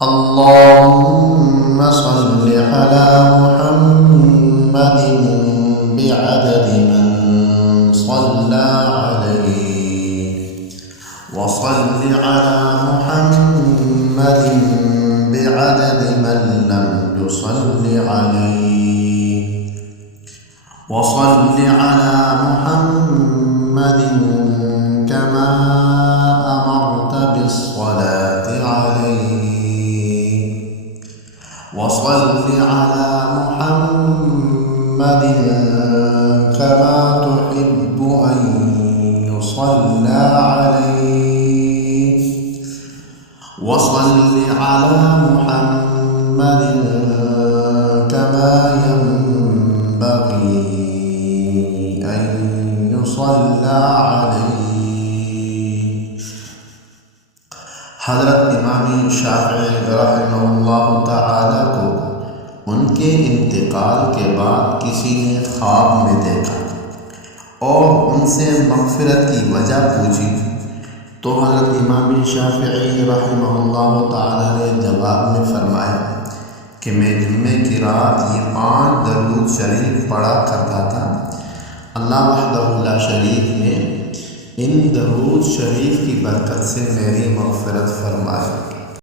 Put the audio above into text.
اللهم صل على محمد بعدد من صلى عليه، وصل على محمد بعدد من لم يصل عليه، وصل على محمد كما أمرت بالصلاة عليه، وصل على محمد كما تحب أن يصلى عليه، وصل على محمد كما ينبغي أن يصلى عليه। हज़रत इमाम शाफ़िई रहमहुल्लाह ताला को उनके इंतकाल के बाद किसी ने ख्वाब में देखा और उनसे मग़फ़िरत की वजह पूछी, तो हज़रत इमाम शाफ़िई रहमहुल्लाह ताला ने जवाब में फरमाया कि मैं जुम्मे की रात ये 5 दरूद शरीफ पढ़ा करता था। अल्लाह वहदहु ला शरीक ने इन दरूद शरीफ की बरकत से मेरी मग़फ़िरत फरमाई।